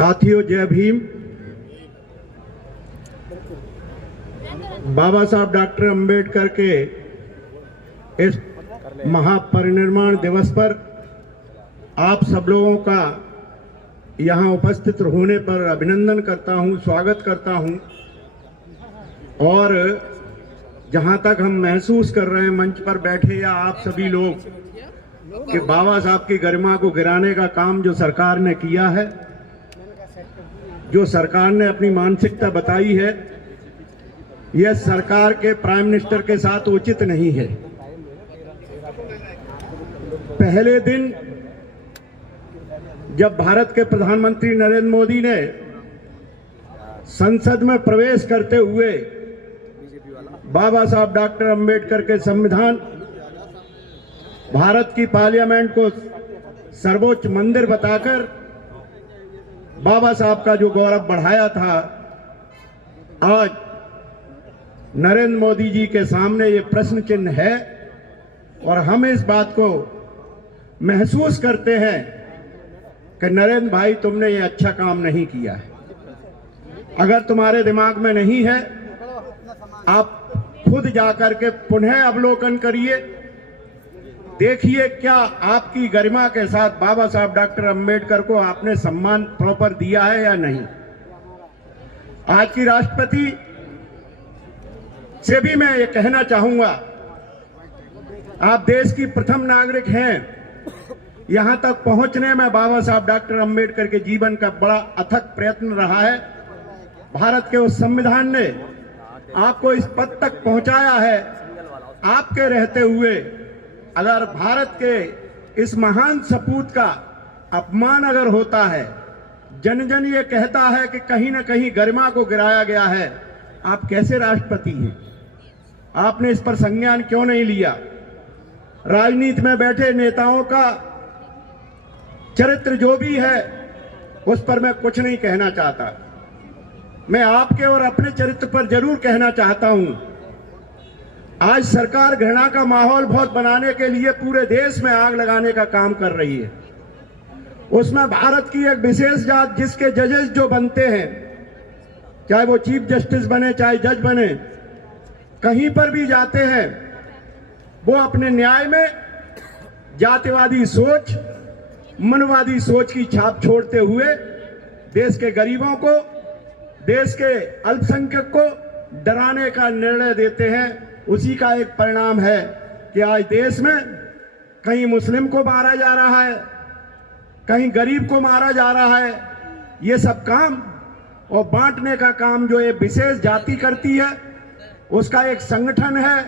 साथियों, जय भीम। बाबा साहब डॉक्टर अंबेडकर के इस महापरिनिर्वाण दिवस पर आप सब लोगों का यहाँ उपस्थित होने पर अभिनंदन करता हूँ, स्वागत करता हूँ। और जहाँ तक हम महसूस कर रहे हैं मंच पर बैठे या आप सभी लोग कि बाबा साहब की गरिमा को गिराने का काम जो सरकार ने किया है, जो सरकार ने अपनी मानसिकता बताई है, यह सरकार के प्राइम मिनिस्टर के साथ उचित नहीं है। पहले दिन जब भारत के प्रधानमंत्री नरेंद्र मोदी ने संसद में प्रवेश करते हुए बाबा साहब डॉक्टर अंबेडकर के संविधान, भारत की पार्लियामेंट को सर्वोच्च मंदिर बताकर बाबा साहब का जो गौरव बढ़ाया था, आज नरेंद्र मोदी जी के सामने ये प्रश्न चिन्ह है। और हम इस बात को महसूस करते हैं कि नरेंद्र भाई, तुमने ये अच्छा काम नहीं किया है। अगर तुम्हारे दिमाग में नहीं है, आप खुद जाकर के पुनः अवलोकन करिए, देखिए क्या आपकी गरिमा के साथ बाबा साहब डॉक्टर अंबेडकर को आपने सम्मान प्रॉपर दिया है या नहीं। आज की राष्ट्रपति से भी मैं ये कहना चाहूंगा, आप देश की प्रथम नागरिक हैं। यहां तक पहुंचने में बाबा साहब डॉक्टर अंबेडकर के जीवन का बड़ा अथक प्रयत्न रहा है। भारत के उस संविधान ने आपको इस पद तक पहुंचाया है। आपके रहते हुए अगर भारत के इस महान सपूत का अपमान अगर होता है, जन जन ये कहता है कि कहीं ना कहीं गरिमा को गिराया गया है, आप कैसे राष्ट्रपति हैं? आपने इस पर संज्ञान क्यों नहीं लिया? राजनीति में बैठे नेताओं का चरित्र जो भी है, उस पर मैं कुछ नहीं कहना चाहता। मैं आपके और अपने चरित्र पर जरूर कहना चाहता हूं। आज सरकार घृणा का माहौल बहुत बनाने के लिए पूरे देश में आग लगाने का काम कर रही है। उसमें भारत की एक विशेष जात, जिसके जजेस जो बनते हैं, चाहे वो चीफ जस्टिस बने, चाहे जज बने, कहीं पर भी जाते हैं, वो अपने न्याय में जातिवादी सोच, मनवादी सोच की छाप छोड़ते हुए देश के गरीबों को, देश के अल्पसंख्यक को डराने का निर्णय देते हैं। उसी का एक परिणाम है कि आज देश में कहीं मुस्लिम को मारा जा रहा है, कहीं गरीब को मारा जा रहा है। ये सब काम और बांटने का काम जो ये विशेष जाति करती है, उसका एक संगठन है।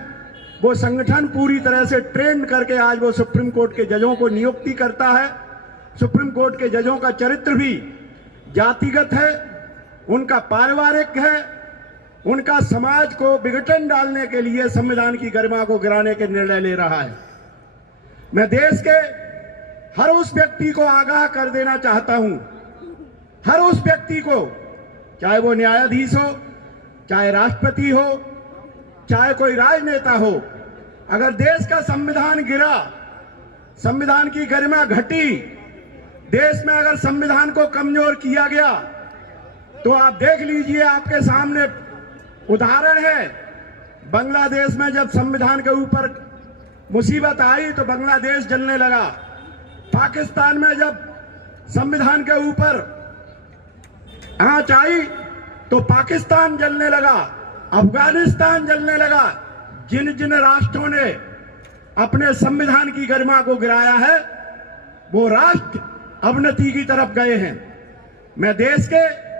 वो संगठन पूरी तरह से ट्रेंड करके आज वो सुप्रीम कोर्ट के जजों को नियुक्ति करता है। सुप्रीम कोर्ट के जजों का चरित्र भी जातिगत है, उनका पारिवारिक है, उनका समाज को विघटन डालने के लिए संविधान की गरिमा को गिराने के निर्णय ले रहा है। मैं देश के हर उस व्यक्ति को आगाह कर देना चाहता हूं, हर उस व्यक्ति को, चाहे वो न्यायाधीश हो, चाहे राष्ट्रपति हो, चाहे कोई राजनेता हो, अगर देश का संविधान गिरा, संविधान की गरिमा घटी, देश में अगर संविधान को कमजोर किया गया, तो आप देख लीजिए, आपके सामने उदाहरण है। बांग्लादेश में जब संविधान के ऊपर मुसीबत आई तो बांग्लादेश जलने लगा। पाकिस्तान में जब संविधान के ऊपर आंच आई तो पाकिस्तान जलने लगा, अफगानिस्तान जलने लगा। जिन जिन राष्ट्रों ने अपने संविधान की गरिमा को गिराया है, वो राष्ट्र अवनति की तरफ गए हैं। मैं देश के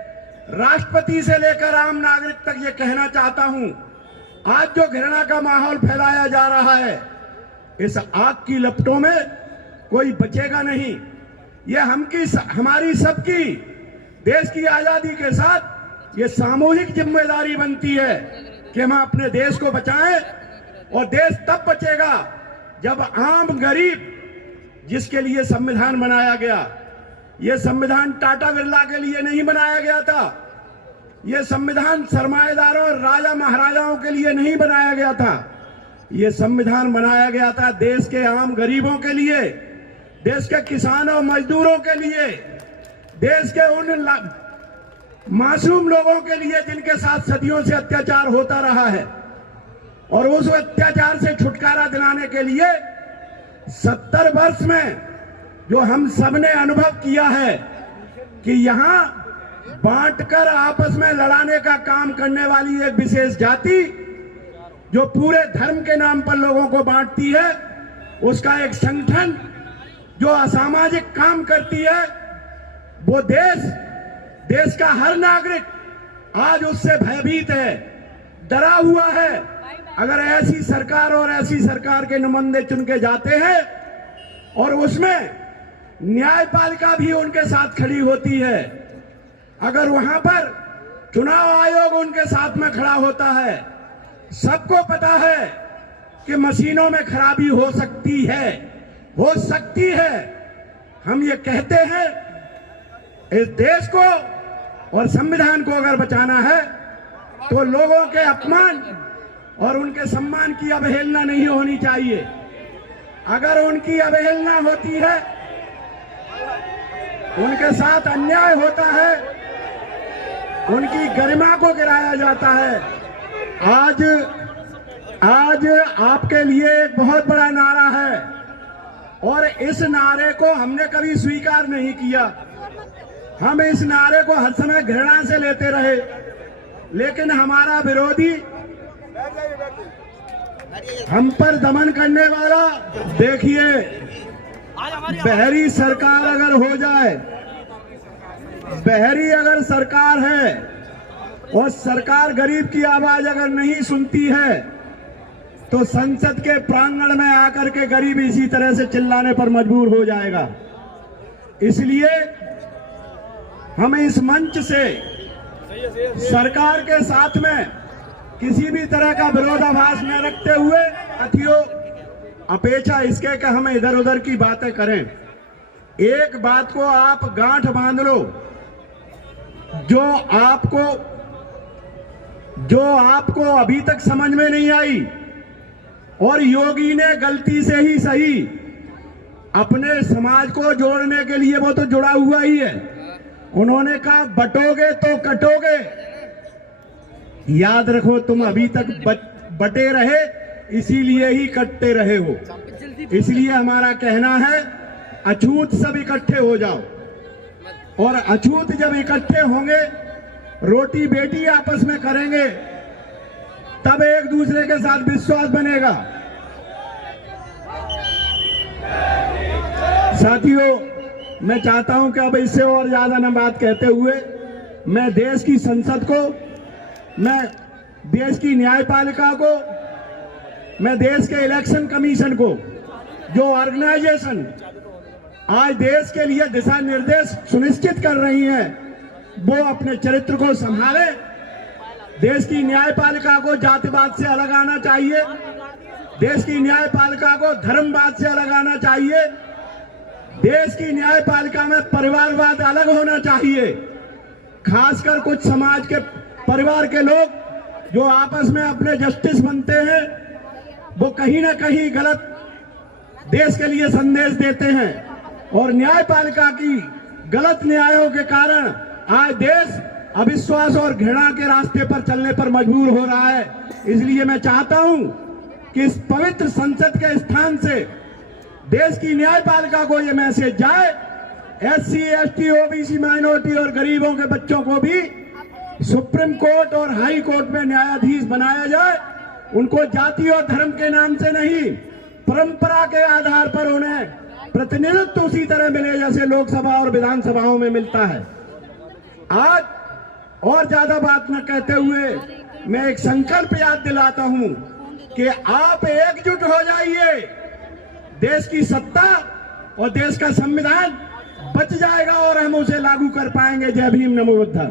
राष्ट्रपति से लेकर आम नागरिक तक ये कहना चाहता हूं, आज जो घृणा का माहौल फैलाया जा रहा है, इस आग की लपटों में कोई बचेगा नहीं। ये हमारी सबकी देश की आजादी के साथ ये सामूहिक जिम्मेदारी बनती है कि हम अपने देश को बचाएं। और देश तब बचेगा जब आम गरीब, जिसके लिए संविधान बनाया गया, ये संविधान टाटा बिरला के लिए नहीं बनाया गया था, ये संविधान सरमाएदारों और राजा महाराजाओं के लिए नहीं बनाया गया था, ये संविधान बनाया गया था देश के आम गरीबों के लिए, देश के किसानों मजदूरों के लिए, देश के उन मासूम लोगों के लिए जिनके साथ सदियों से अत्याचार होता रहा है, और उस अत्याचार से छुटकारा दिलाने के लिए 70 वर्ष में जो हम सबने अनुभव किया है कि यहां बांटकर आपस में लड़ाने का काम करने वाली एक विशेष जाति जो पूरे धर्म के नाम पर लोगों को बांटती है, उसका एक संगठन जो असामाजिक काम करती है, वो देश का हर नागरिक आज उससे भयभीत है, डरा हुआ है। अगर ऐसी सरकार और ऐसी सरकार के नुमाइंदे चुन के जाते हैं और उसमें न्यायपालिका भी उनके साथ खड़ी होती है, अगर वहां पर चुनाव आयोग उनके साथ में खड़ा होता है, सबको पता है कि मशीनों में खराबी हो सकती है। हम ये कहते हैं, इस देश को और संविधान को अगर बचाना है तो लोगों के अपमान और उनके सम्मान की अवहेलना नहीं होनी चाहिए। अगर उनकी अवहेलना होती है, उनके साथ अन्याय होता है, उनकी गरिमा को गिराया जाता है। आज आपके लिए एक बहुत बड़ा नारा है और इस नारे को हमने कभी स्वीकार नहीं किया। हम इस नारे को हर समय घृणा से लेते रहे, लेकिन हमारा विरोधी, हम पर दमन करने वाला, देखिए, बहरी सरकार अगर हो जाए, बहरी अगर सरकार है और सरकार गरीब की आवाज अगर नहीं सुनती है तो संसद के प्रांगण में आकर के गरीब इसी तरह से चिल्लाने पर मजबूर हो जाएगा। इसलिए हम इस मंच से सरकार के साथ में किसी भी तरह का विरोधाभास न रखते हुए अतियो अपेक्षा इसके कि हम इधर उधर की बातें करें। एक बात को आप गांठ बांध लो, जो आपको अभी तक समझ में नहीं आई, और योगी ने गलती से ही सही अपने समाज को जोड़ने के लिए, वो तो जुड़ा हुआ ही है, उन्होंने कहा बटोगे तो कटोगे। याद रखो, तुम अभी तक बटे रहे, इसीलिए ही कटते रहे हो। इसलिए हमारा कहना है, अछूत सब इकट्ठे हो जाओ, और अछूत जब इकट्ठे होंगे, रोटी बेटी आपस में करेंगे, तब एक दूसरे के साथ विश्वास बनेगा। साथियों, मैं चाहता हूं कि अब इससे और ज्यादा न बात कहते हुए मैं देश की संसद को, मैं देश की न्यायपालिका को, मैं देश के इलेक्शन कमीशन को, जो ऑर्गेनाइजेशन आज देश के लिए दिशा निर्देश सुनिश्चित कर रही हैं, वो अपने चरित्र को संभाले। देश की न्यायपालिका को जातिवाद से अलग आना चाहिए, देश की न्यायपालिका को धर्मवाद से अलग आना चाहिए, देश की न्यायपालिका में परिवारवाद अलग होना चाहिए। खासकर कुछ समाज के परिवार के लोग जो आपस में अपने जस्टिस बनते हैं, वो कहीं ना कहीं गलत देश के लिए संदेश देते हैं, और न्यायपालिका की गलत न्यायों के कारण आज देश अविश्वास और घृणा के रास्ते पर चलने पर मजबूर हो रहा है। इसलिए मैं चाहता हूं कि इस पवित्र संसद के स्थान से देश की न्यायपालिका को यह मैसेज जाए, SC, ST, OBC, माइनॉरिटी और गरीबों के बच्चों को भी सुप्रीम कोर्ट और हाई कोर्ट में न्यायाधीश बनाया जाए। उनको जाति और धर्म के नाम से नहीं, परंपरा के आधार पर उन्हें प्रतिनिधित्व उसी तरह मिले जैसे लोकसभा और विधानसभाओं में मिलता है। आज और ज्यादा बात न कहते हुए मैं एक संकल्प याद दिलाता हूं कि आप एकजुट हो जाइए। देश की सत्ता और देश का संविधान बच जाएगा और हम उसे लागू कर पाएंगे। जय भीम, नमो बुद्धा।